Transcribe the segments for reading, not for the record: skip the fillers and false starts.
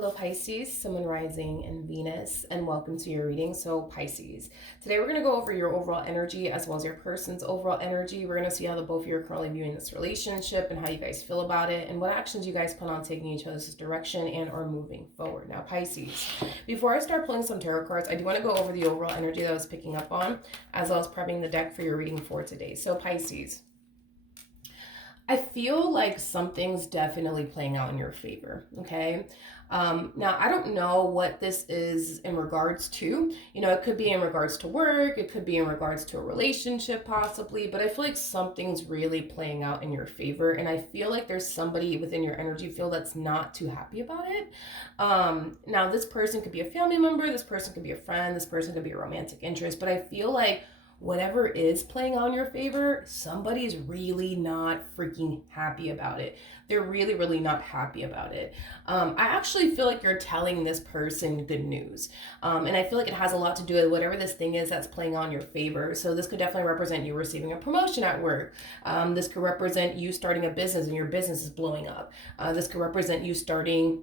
Hello Pisces, Sun, Moon, Rising, and Venus, and welcome to your reading. So Pisces, today we're going to go over your overall energy as well as your person's overall energy. We're going to see how the both of you are currently viewing this relationship and how you guys feel about it and what actions you guys plan on taking each other's direction and or moving forward. Now Pisces, before I start pulling some tarot cards, I do want to go over the overall energy that I was picking up on as well as prepping the deck for your reading for today. So Pisces, I feel like something's definitely playing out in your favor, okay? Now, I don't know what this is in regards to. You know, it could be in regards to work. It could be in regards to a relationship possibly. But I feel like something's really playing out in your favor. And I feel like there's somebody within your energy field that's not too happy about it. Now, this person could be a family member. This person could be a friend. This person could be a romantic interest. But I feel like whatever is playing out in your favor, somebody's really not freaking happy about it. They're really, really not happy about it. I actually feel like you're telling this person good news. And I feel like it has a lot to do with whatever this thing is that's playing on your favor. So this could definitely represent you receiving a promotion at work. This could represent you starting a business and your business is blowing up. This could represent you starting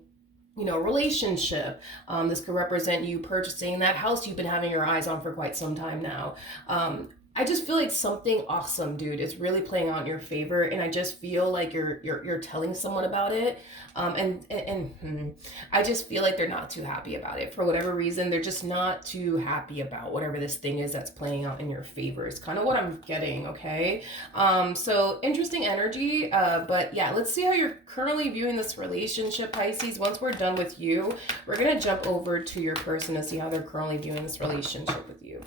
relationship. This could represent you purchasing that house you've been having your eyes on for quite some time now. I just feel like something awesome, dude, is really playing out in your favor, and I just feel like you're telling someone about it, I just feel like they're not too happy about it for whatever reason. They're just not too happy about whatever this thing is that's playing out in your favor. Is kind of what I'm getting. Okay, so interesting energy, but yeah, let's see how you're currently viewing this relationship, Pisces. Once we're done with you, we're gonna jump over to your person to see how they're currently viewing this relationship with you.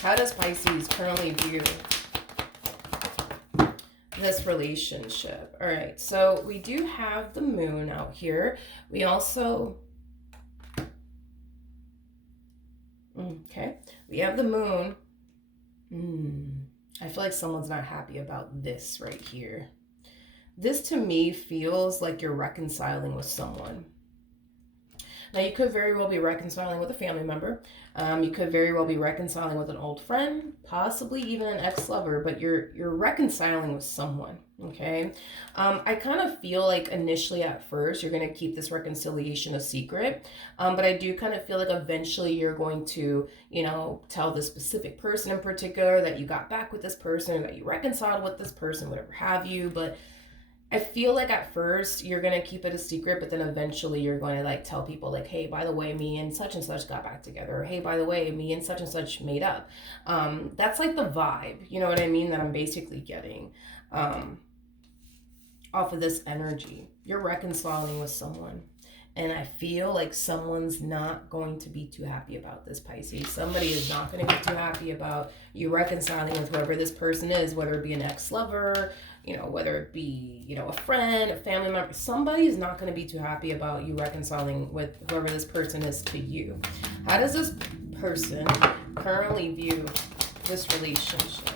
How does Pisces currently view this relationship? All right, so we do have the moon out here. We also, we have the moon. I feel like someone's not happy about this right here. This to me feels like you're reconciling with someone. Now, you could very well be reconciling with a family member. You could very well be reconciling with an old friend, possibly even an ex-lover, but you're reconciling with someone, okay? I kind of feel like initially at first you're going to keep this reconciliation a secret, but I do kind of feel like eventually you're going to, tell this specific person in particular that you got back with this person, or that you reconciled with this person, whatever have you, but I feel like at first you're going to keep it a secret, but then eventually you're going to tell people hey, by the way, me and such got back together. Or, hey, by the way, me and such made up. That's like the vibe, you know what I mean, that I'm basically getting off of this energy. You're reconciling with someone. And I feel like someone's not going to be too happy about this, Pisces. Somebody is not going to be too happy about you reconciling with whoever this person is, whether it be an ex-lover, whether it be, a friend, a family member. Somebody is not going to be too happy about you reconciling with whoever this person is to you. How does this person currently view this relationship?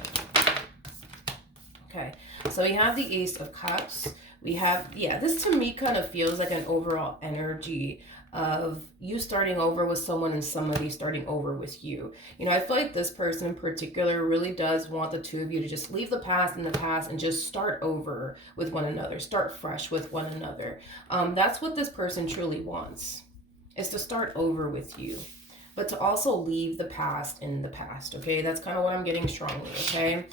Okay, so we have the Ace of Cups. We have, this to me kind of feels like an overall energy of you starting over with someone and somebody starting over with you. I feel like this person in particular really does want the two of you to just leave the past in the past and just start over with one another, start fresh with one another. That's what this person truly wants, is to start over with you, but to also leave the past in the past, okay? That's kind of what I'm getting strongly, okay?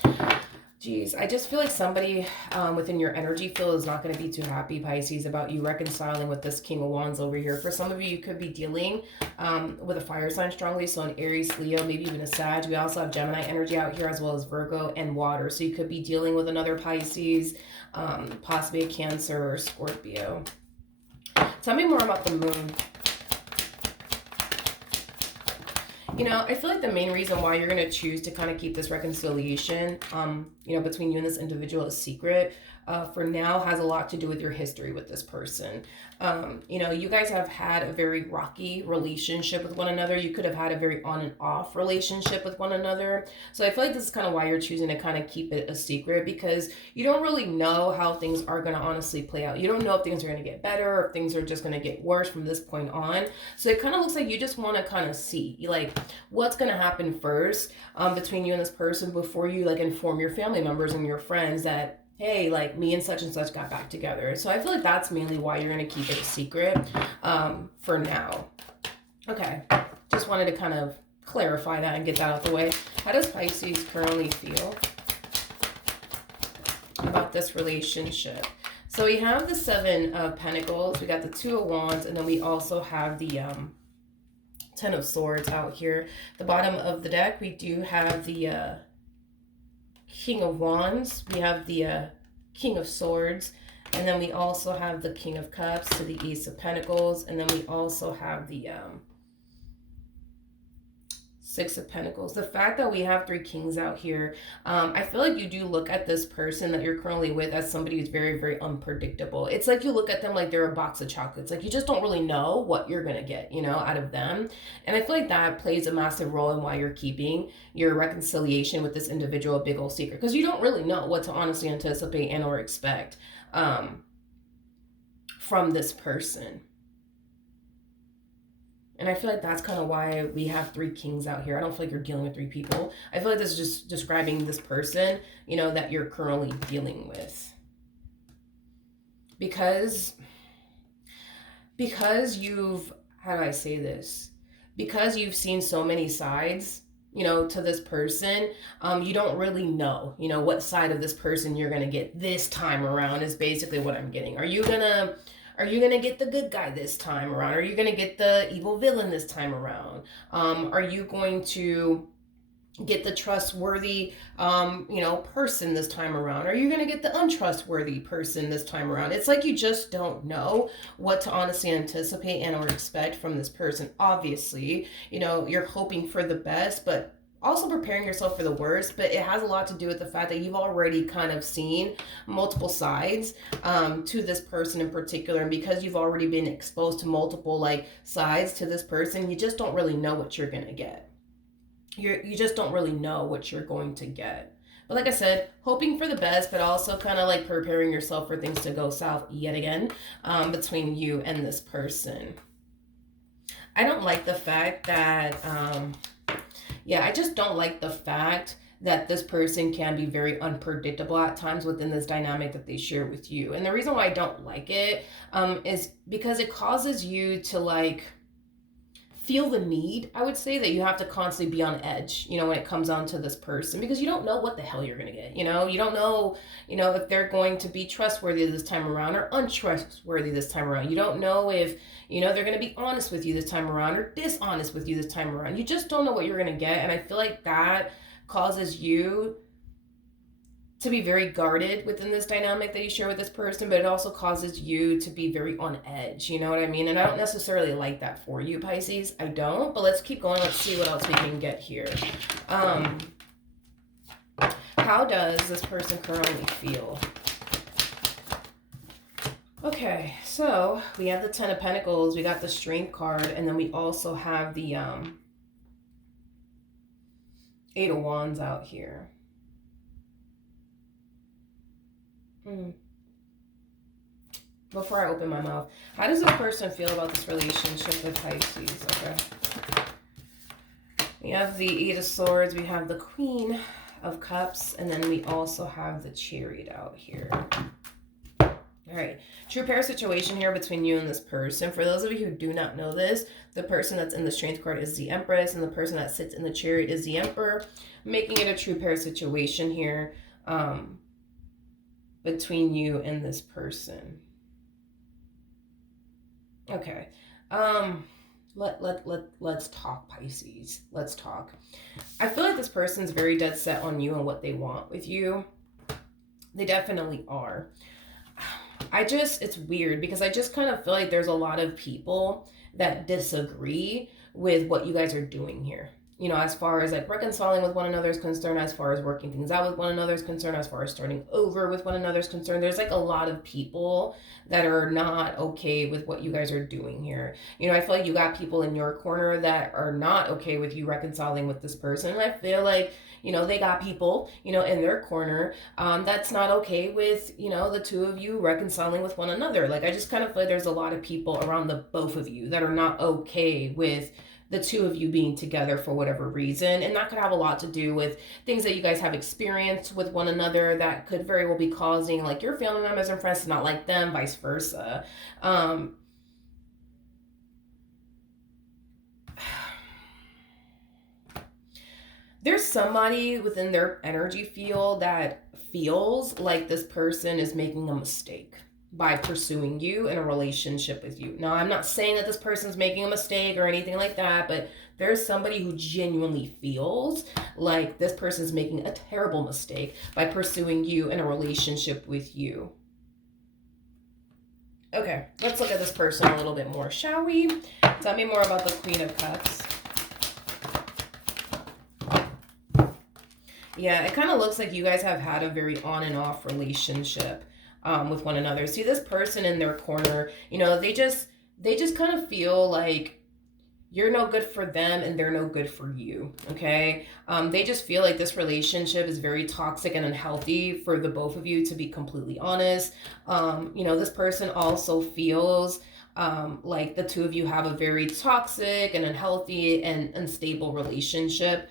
Geez, I just feel like somebody within your energy field is not going to be too happy, Pisces, about you reconciling with this King of Wands over here. For some of you, you could be dealing with a fire sign strongly, so an Aries, Leo, maybe even a Sag. We also have Gemini energy out here as well as Virgo and water. So you could be dealing with another Pisces, possibly a Cancer or Scorpio. Tell me more about the moon. I feel like the main reason why you're going to choose to kind of keep this reconciliation, between you and this individual a secret, for now has a lot to do with your history with this person. You guys have had a very rocky relationship with one another. You could have had a very on and off relationship with one another. So I feel like this is kind of why you're choosing to kind of keep it a secret, because you don't really know how things are going to honestly play out. You don't know if things are going to get better or if things are just going to get worse from this point on. So it kind of looks like you just want to kind of see what's going to happen first between you and this person before you inform your family members and your friends that hey, like me and such got back together. So I feel like that's mainly why you're going to keep it a secret for now. Okay, just wanted to kind of clarify that and get that out the way. How does Pisces currently feel about this relationship? So we have the Seven of Pentacles, we got the Two of Wands, and then we also have the Ten of Swords out here. The bottom of the deck, we do have the King of Wands, we have the King of Swords, and then we also have the King of Cups to the Ace of Pentacles, and then we also have the Six of Pentacles. The fact that we have three kings out here, I feel like you do look at this person that you're currently with as somebody who's very, very unpredictable. It's like you look at them like they're a box of chocolates. Like you just don't really know what you're going to get, you know, out of them. And I feel like that plays a massive role in why you're keeping your reconciliation with this individual a big old secret. Because you don't really know what to honestly anticipate and or expect from this person. And I feel like that's kind of why we have three kings out here. I don't feel like you're dealing with three people. I feel like this is just describing this person, you know, that you're currently dealing with. Because you've, how do I say this? Because you've seen so many sides, you know, to this person, you don't really know, you know, what side of this person you're going to get this time around is basically what I'm getting. Are you going to get the good guy this time around? Are you going to get the evil villain this time around? Are you going to get the trustworthy, you know, person this time around? Are you going to get the untrustworthy person this time around? It's like you just don't know what to honestly anticipate and or expect from this person. Obviously, you know, you're hoping for the best, but also preparing yourself for the worst. But it has a lot to do with the fact that you've already kind of seen multiple sides to this person in particular, and because you've already been exposed to multiple like sides to this person, you just don't really know what you're gonna get. You just don't really know what you're going to get. But like I said, hoping for the best, but also kind of like preparing yourself for things to go south yet again between you and this person. I don't like the fact that I just don't like the fact that this person can be very unpredictable at times within this dynamic that they share with you. And the reason why I don't like it is because it causes you to like feel the need, I would say, that you have to constantly be on edge, you know, when it comes on to this person, because you don't know what the hell you're going to get, you know, you don't know, you know, if they're going to be trustworthy this time around or untrustworthy this time around. You don't know if, you know, they're going to be honest with you this time around or dishonest with you this time around. You just don't know what you're going to get. And I feel like that causes you to be very guarded within this dynamic that you share with this person, but it also causes you to be very on edge, you know what I mean? And I don't necessarily like that for you, Pisces. I don't, but let's keep going. Let's see what else we can get here. How does this person currently feel? Okay, so we have the Ten of Pentacles, we got the Strength card, and then we also have the Eight of Wands out here. Before I open my mouth, how does this person feel about this relationship with Pisces? Okay. We have the Eight of Swords, we have the Queen of Cups, and then we also have the Chariot out here. All right, true pair situation here between you and this person. For those of you who do not know this, the person that's in the Strength card is the Empress, and the person that sits in the Chariot is the Emperor, making it a true pair situation here. Between you and this person. Okay. Let's talk, Pisces. Let's talk. I feel like this person's very dead set on you and what they want with you. They definitely are. It's weird because I just kind of feel like there's a lot of people that disagree with what you guys are doing here. You know, as far as like reconciling with one another is concerned, as far as working things out with one another is concerned, as far as starting over with one another is concerned, there's like a lot of people that are not okay with what you guys are doing here. You know, I feel like you got people in your corner that are not okay with you reconciling with this person. And I feel like, you know, they got people, you know, in their corner that's not okay with, you know, the two of you reconciling with one another. Like, I just kind of feel like there's a lot of people around the both of you that are not okay with the two of you being together for whatever reason. And that could have a lot to do with things that you guys have experienced with one another that could very well be causing like your family members and friends to not like them, vice versa. Um, there's somebody within their energy field that feels like this person is making a mistake by pursuing you in a relationship with you. Now, I'm not saying that this person's making a mistake or anything like that, but there's somebody who genuinely feels like this person's making a terrible mistake by pursuing you in a relationship with you. Okay, let's look at this person a little bit more, shall we? Tell me more about the Queen of Cups. Yeah, it kind of looks like you guys have had a very on and off relationship with one another. See, this person in their corner, they just kind of feel like you're no good for them and they're no good for you. Okay, they just feel like this relationship is very toxic and unhealthy for the both of you. To be completely honest, this person also feels like the two of you have a very toxic and unhealthy and unstable relationship.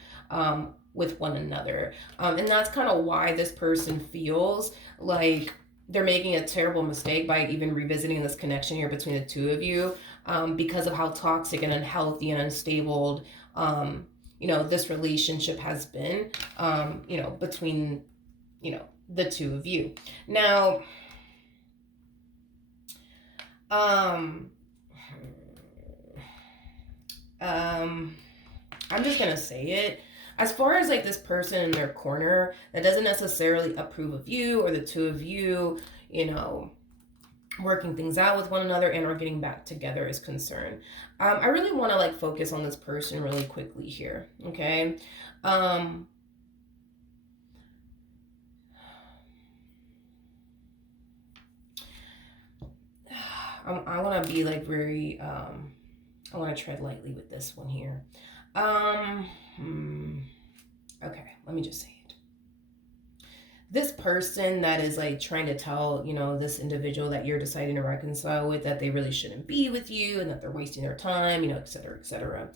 With one another. And that's kind of why this person feels like they're making a terrible mistake by even revisiting this connection here between the two of you, because of how toxic and unhealthy and unstable, this relationship has been, between, the two of you. Now, I'm just going to say it. As far as like this person in their corner that doesn't necessarily approve of you or the two of you, working things out with one another and or getting back together is concerned. I really want to like focus on this person really quickly here. Okay. I want to be like very, I want to tread lightly with this one here. Okay, let me just say it. This person that is like trying to tell, this individual that you're deciding to reconcile with that they really shouldn't be with you and that they're wasting their time, et cetera, et cetera.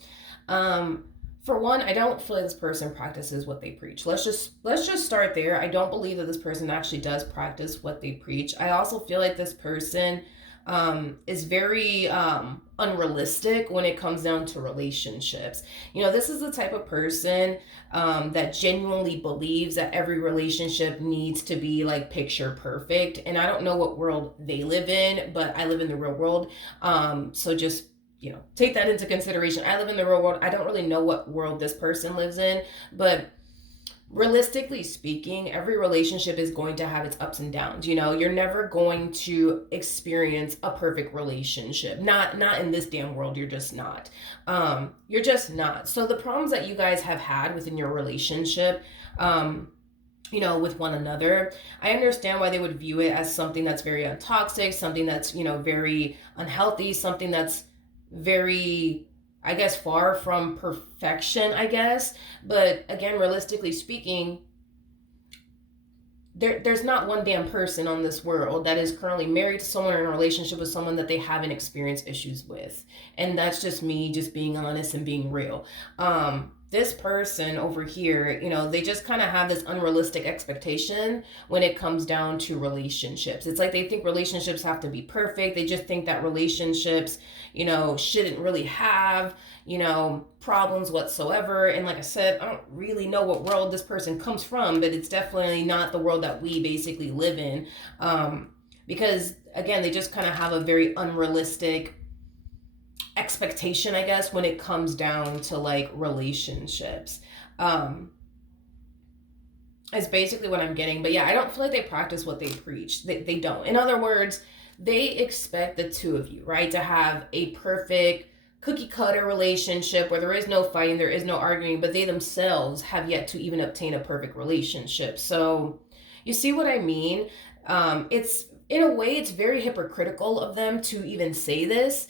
For one, I don't feel like this person practices what they preach. Let's just start there. I don't believe that this person actually does practice what they preach. I also feel like this person is very unrealistic when it comes down to relationships. This is the type of person that genuinely believes that every relationship needs to be like picture perfect. And I don't know what world they live in, but I live in the real world. So just take that into consideration. I live in the real world. I don't really know what world this person lives in, but realistically speaking, every relationship is going to have its ups and downs. You're never going to experience a perfect relationship. Not in this damn world. You're just not. You're just not. So the problems that you guys have had within your relationship, with one another, I understand why they would view it as something that's very toxic, something that's, very unhealthy, something that's very, I guess, far from perfection, I guess. But again, realistically speaking, there's not one damn person on this world that is currently married to someone or in a relationship with someone that they haven't experienced issues with. And that's just me just being honest and being real. This person over here, they just kind of have this unrealistic expectation when it comes down to relationships. It's like they think relationships have to be perfect. They just think that relationships, shouldn't really have, problems whatsoever. And like I said, I don't really know what world this person comes from, but it's definitely not the world that we basically live in. Because again, they just kind of have a very unrealistic expectation, I guess, when it comes down to like relationships. Is basically what I'm getting. But yeah, I don't feel like they practice what they preach. They don't. In other words, they expect the two of you, right, to have a perfect cookie cutter relationship where there is no fighting, there is no arguing, but they themselves have yet to even obtain a perfect relationship. So you see what I mean? It's, in a way, it's very hypocritical of them to even say this.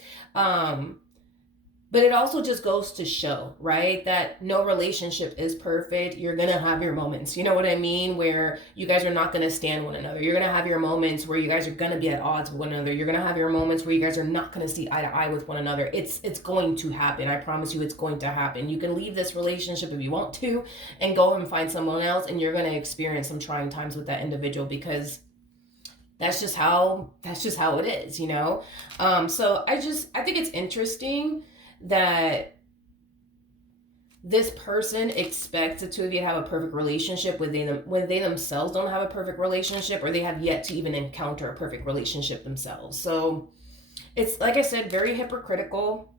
But it also just goes to show, right, that no relationship is perfect. You're going to have your moments, you know what I mean, where you guys are not going to stand one another. You're going to have your moments where you guys are going to be at odds with one another. You're going to have your moments where you guys are not going to see eye to eye with one another. It's going to happen. I promise you, it's going to happen. You can leave this relationship if you want to and go and find someone else, and you're going to experience some trying times with that individual, because that's just how it is, you know. So I think it's interesting that this person expects the two of you to have a perfect relationship when they themselves don't have a perfect relationship, or they have yet to even encounter a perfect relationship themselves. So it's, like I said, very hypocritical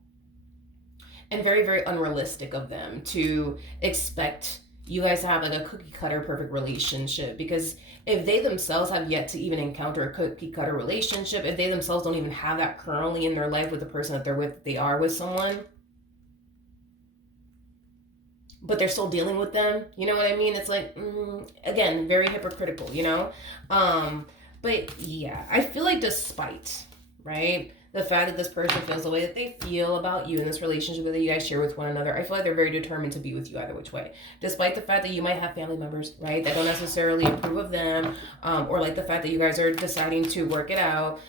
and very, very unrealistic of them to expect you guys to have like a cookie cutter perfect relationship, because if they themselves have yet to even encounter a cookie cutter relationship, if they themselves don't even have that currently in their life with the person that they're with, they are with someone, but they're still dealing with them, you know what I mean? It's like, again, very hypocritical, you know? But yeah, I feel like despite, right, the fact that this person feels the way that they feel about you in this relationship that you guys share with one another, I feel like they're very determined to be with you either which way. Despite the fact that you might have family members, right, that don't necessarily approve of them, or like the fact that you guys are deciding to work it out,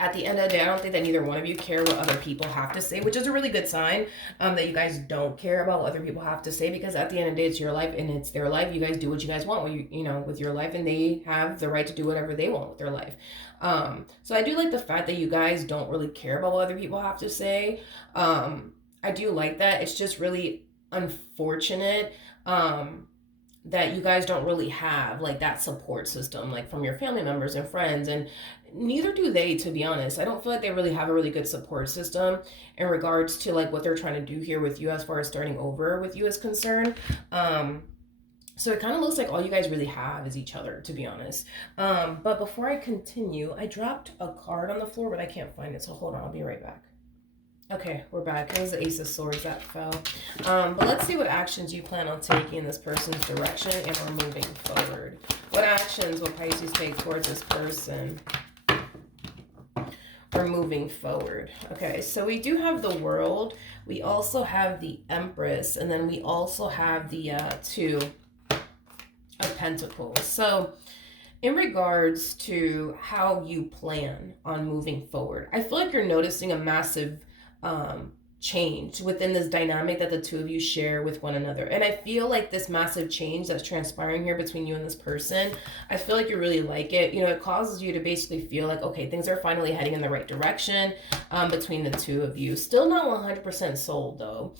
at the end of the day, I don't think that neither one of you care what other people have to say, which is a really good sign, that you guys don't care about what other people have to say, because at the end of the day, it's your life and it's their life. You guys do what you guys want with your life, and they have the right to do whatever they want with their life. So I do like the fact that you guys don't really care about what other people have to say. I do like that. It's just really unfortunate, that you guys don't really have like that support system, like from your family members and friends, and neither do they, to be honest. I don't feel like they really have a really good support system in regards to like what they're trying to do here with you as far as starting over with you is concerned. So it kind of looks like all you guys really have is each other, to be honest. But before I continue, I dropped a card on the floor, but I can't find it, so hold on, I'll be right back. Okay, we're back. It was the Ace of Swords that fell. But let's see what actions you plan on taking in this person's direction, and we're moving forward. What actions will Pisces take towards this person? We're moving forward. Okay, so we do have the World. We also have the Empress, and then we also have the Two of Pentacles. So in regards to how you plan on moving forward, I feel like you're noticing a massive change within this dynamic that the two of you share with one another. And I feel like this massive change that's transpiring here between you and this person, I feel like you really like it. You know, it causes you to basically feel like, okay, things are finally heading in the right direction between the two of you. Still not 100% sold though,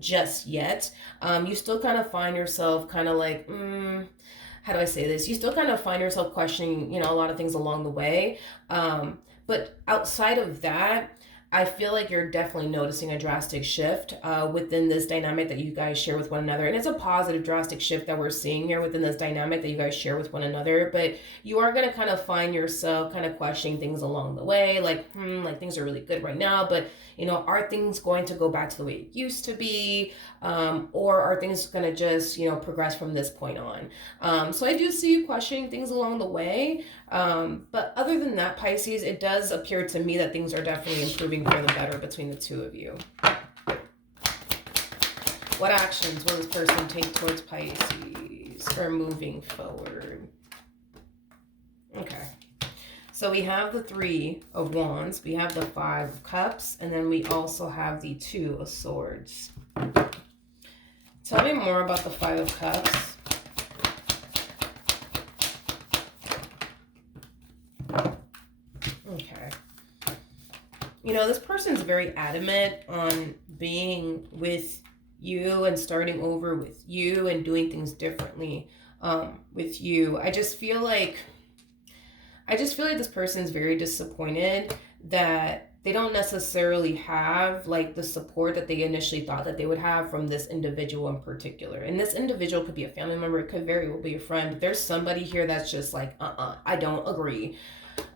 just yet. You still kind of find yourself kind of like, how do I say this? You still kind of find yourself questioning, a lot of things along the way. But outside of that, I feel like you're definitely noticing a drastic shift within this dynamic that you guys share with one another. And it's a positive drastic shift that we're seeing here within this dynamic that you guys share with one another. But you are going to kind of find yourself kind of questioning things along the way. Like things are really good right now, but are things going to go back to the way it used to be? Or are things going to just, progress from this point on? So I do see you questioning things along the way. But other than that, Pisces, it does appear to me that things are definitely improving for the better between the two of you. What actions will this person take towards Pisces for moving forward? Okay. So we have the Three of Wands, we have the Five of Cups, and then we also have the Two of Swords. Tell me more about the Five of Cups. Okay. This person's very adamant on being with you and starting over with you and doing things differently with you. I just feel like this person is very disappointed that they don't necessarily have like the support that they initially thought that they would have from this individual in particular. And this individual could be a family member, it could very well be a friend, but there's somebody here that's just like, I don't agree.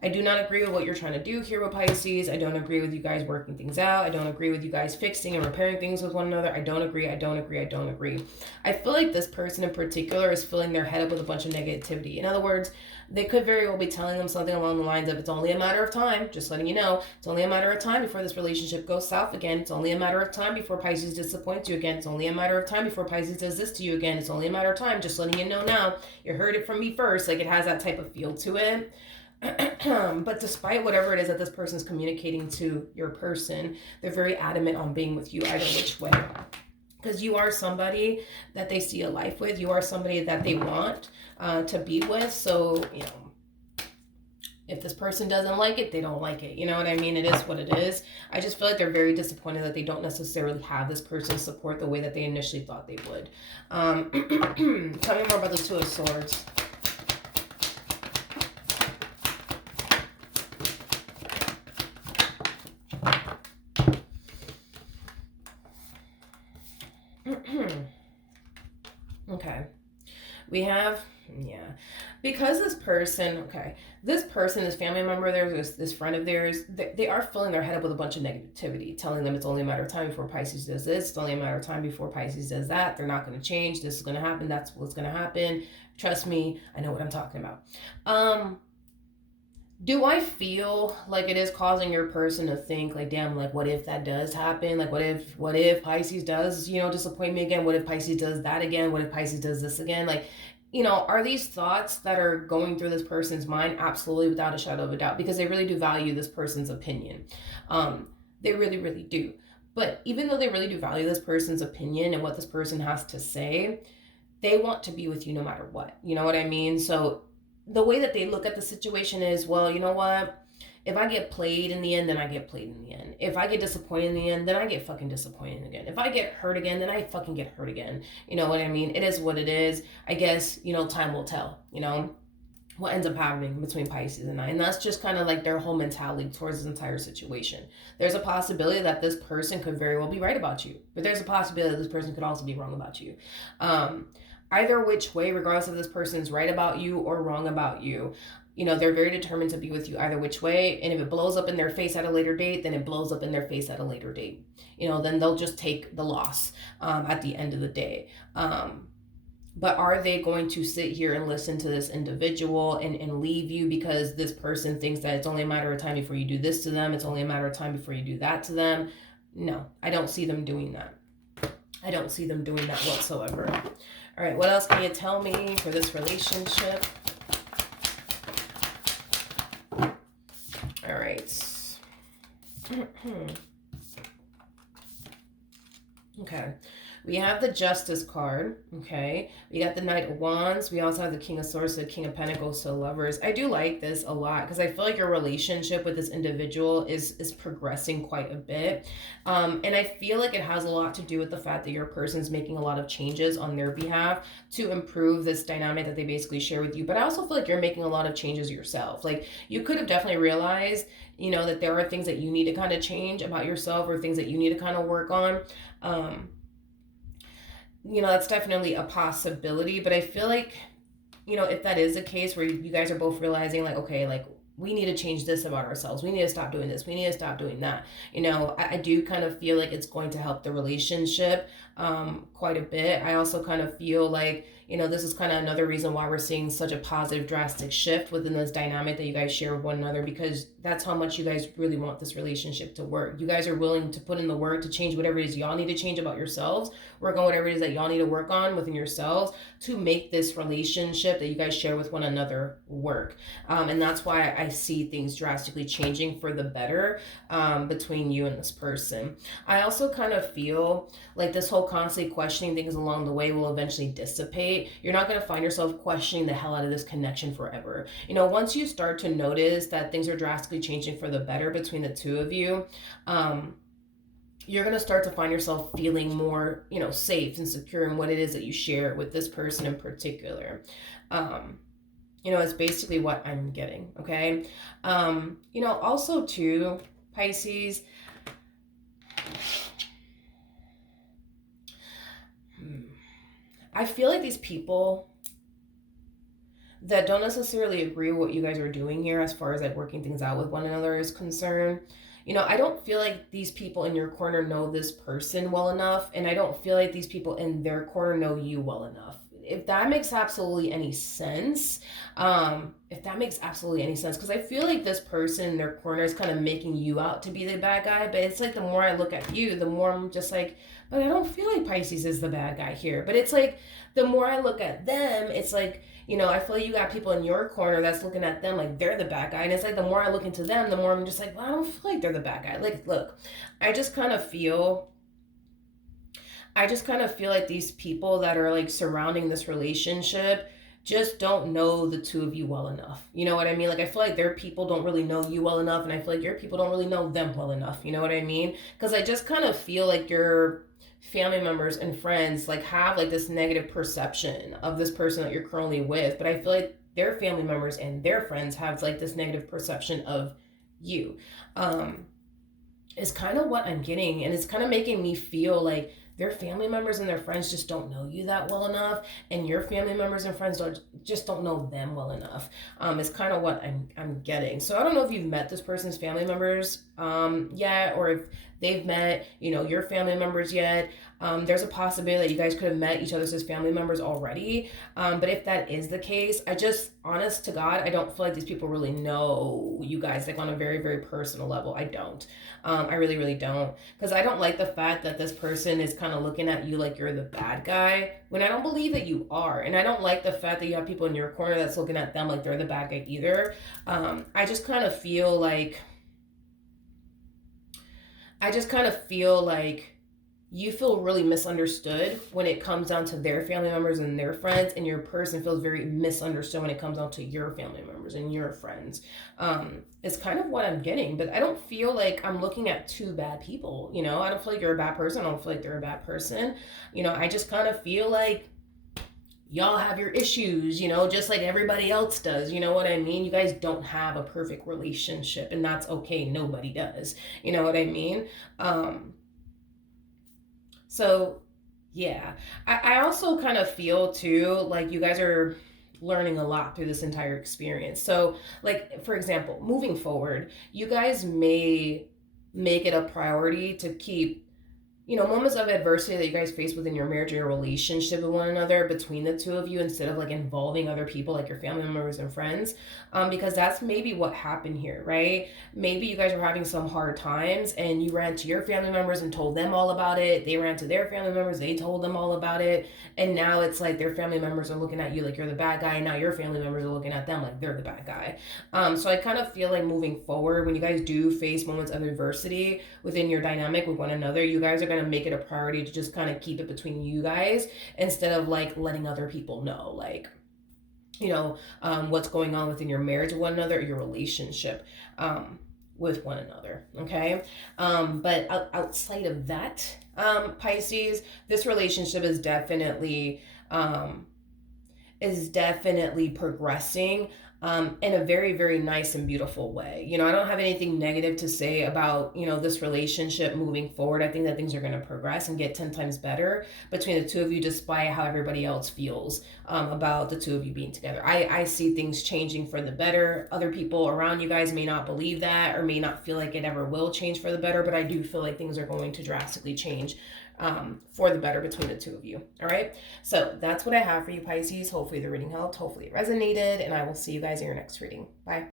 I do not agree with what you're trying to do here with Pisces. I don't agree with you guys working things out. I don't agree with you guys fixing and repairing things with one another. I don't agree. I don't agree. I don't agree. I feel like this person in particular is filling their head up with a bunch of negativity. In other words, they could very well be telling them something along the lines of, it's only a matter of time, just letting you know, it's only a matter of time before this relationship goes south again. It's only a matter of time before Pisces disappoints you again. It's only a matter of time before Pisces does this to you again. It's only a matter of time, just letting you know now. You heard it from me first. Like, it has that type of feel to it. But despite whatever it is that this person is communicating to your person, they're very adamant on being with you either which way. Because you are somebody that they see a life with. You are somebody that they want to be with. So, you know, if this person doesn't like it, they don't like it. You know what I mean? It is what it is. I just feel like they're very disappointed that they don't necessarily have this person's support the way that they initially thought they would. Tell me more about the Two of Swords. Okay. We have, because this person, this person, this family member of theirs, this friend of theirs, they are filling their head up with a bunch of negativity, telling them it's only a matter of time before Pisces does this, it's only a matter of time before Pisces does that, they're not going to change, this is going to happen, that's what's going to happen, trust me, I know what I'm talking about. Do I feel like it is causing your person to think like, damn, like what if that does happen? Like what if Pisces does, disappoint me again? What if Pisces does that again? What if Pisces does this again? Like, are these thoughts that are going through this person's mind? Absolutely, without a shadow of a doubt, because they really do value this person's opinion. They really, really do. But even though they really do value this person's opinion and what this person has to say, they want to be with you no matter what. You know what I mean? So the way that they look at the situation is, well, you know what? If I get played in the end, then I get played in the end. If I get disappointed in the end, then I get fucking disappointed again. If I get hurt again, then I fucking get hurt again. You know what I mean? It is what it is. I guess, time will tell, what ends up happening between Pisces and I. And that's just kind of like their whole mentality towards this entire situation. There's a possibility that this person could very well be right about you, but there's a possibility that this person could also be wrong about you. Either which way, regardless if this person's right about you or wrong about you, they're very determined to be with you either which way. And if it blows up in their face at a later date, then it blows up in their face at a later date. Then they'll just take the loss at the end of the day. But are they going to sit here and listen to this individual and leave you because this person thinks that it's only a matter of time before you do this to them? It's only a matter of time before you do that to them. No, I don't see them doing that. I don't see them doing that whatsoever. All right, what else can you tell me for this relationship? All right. Okay. We have the Justice card, okay? We got the Knight of Wands. We also have the King of Swords, the King of Pentacles, so Lovers. I do like this a lot because I feel like your relationship with this individual is progressing quite a bit. And I feel like it has a lot to do with the fact that your person's making a lot of changes on their behalf to improve this dynamic that they basically share with you. But I also feel like you're making a lot of changes yourself. Like, you could have definitely realized, that there are things that you need to kind of change about yourself or things that you need to kind of work on. That's definitely a possibility, but I feel like, if that is the case where you guys are both realizing like, okay, like we need to change this about ourselves. We need to stop doing this. We need to stop doing that. I do kind of feel like it's going to help the relationship quite a bit. I also kind of feel like, this is kind of another reason why we're seeing such a positive, drastic shift within this dynamic that you guys share with one another, because that's how much you guys really want this relationship to work. You guys are willing to put in the work to change whatever it is y'all need to change about yourselves, work on whatever it is that y'all need to work on within yourselves to make this relationship that you guys share with one another work. And that's why I see things drastically changing for the better between you and this person. I also kind of feel like this whole constantly questioning things along the way will eventually dissipate. You're not going to find yourself questioning the hell out of this connection forever. Once you start to notice that things are drastically changing for the better between the two of you, you're going to start to find yourself feeling more, safe and secure in what it is that you share with this person in particular. It's basically what I'm getting. Okay. Also too, Pisces, I feel like these people, that don't necessarily agree with what you guys are doing here as far as like working things out with one another is concerned. I don't feel like these people in your corner know this person well enough, and I don't feel like these people in their corner know you well enough. If that makes absolutely any sense, because I feel like this person in their corner is kind of making you out to be the bad guy, but it's like the more I look at you, the more I'm just like, but I don't feel like Pisces is the bad guy here. But it's like the more I look at them, it's like, I feel like you got people in your corner that's looking at them like they're the bad guy. And it's like the more I look into them, the more I'm just like, well, I don't feel like they're the bad guy. Like, look, I just kind of feel like these people that are like surrounding this relationship just don't know the two of you well enough. You know what I mean? Like, I feel like their people don't really know you well enough, and I feel like your people don't really know them well enough. You know what I mean? Because I just kind of feel like your family members and friends like have like this negative perception of this person that you're currently with, but I feel like their family members and their friends have like this negative perception of you. Is kind of what I'm getting, and it's kind of making me feel like their family members and their friends just don't know you that well enough, and your family members and friends don't know them well enough. Is kind of what I'm getting. So I don't know if you've met this person's family members yet, or if they've met your family members yet. There's a possibility that you guys could have met each other's family members already. But if that is the case, honest to God, I don't feel like these people really know you guys like on a very, very personal level. I don't. I really, really don't. Because I don't like the fact that this person is kind of looking at you like you're the bad guy when I don't believe that you are. And I don't like the fact that you have people in your corner that's looking at them like they're the bad guy either. I just kind of feel like you feel really misunderstood when it comes down to their family members and their friends, and your person feels very misunderstood when it comes down to your family members and your friends. It's kind of what I'm getting, but I don't feel like I'm looking at two bad people. I don't feel like you're a bad person. I don't feel like they're a bad person. I just kind of feel like y'all have your issues, just like everybody else does. You know what I mean? You guys don't have a perfect relationship, and that's okay. Nobody does. You know what I mean? So, yeah. I also kind of feel too like you guys are learning a lot through this entire experience. So, like, for example, moving forward, you guys may make it a priority to keep moments of adversity that you guys face within your marriage or your relationship with one another between the two of you, instead of like involving other people like your family members and friends, because that's maybe what happened here, right? Maybe you guys were having some hard times and you ran to your family members and told them all about it. They ran to their family members, they told them all about it, and now it's like their family members are looking at you like you're the bad guy, and now your family members are looking at them like they're the bad guy. So I kind of feel like moving forward, when you guys do face moments of adversity within your dynamic with one another, you guys are going to make it a priority to just kind of keep it between you guys, instead of like letting other people know, like, what's going on within your marriage with one another, or your relationship with one another. Okay. But outside of that, Pisces, this relationship is definitely progressing in a very, very nice and beautiful way. I don't have anything negative to say about, this relationship moving forward. I think that things are going to progress and get 10 times better between the two of you, despite how everybody else feels about the two of you being together. I see things changing for the better. Other people around you guys may not believe that, or may not feel like it ever will change for the better, but I do feel like things are going to drastically change for the better between the two of you. All right. So that's what I have for you, Pisces. Hopefully the reading helped. Hopefully it resonated, and I will see you guys in your next reading. Bye.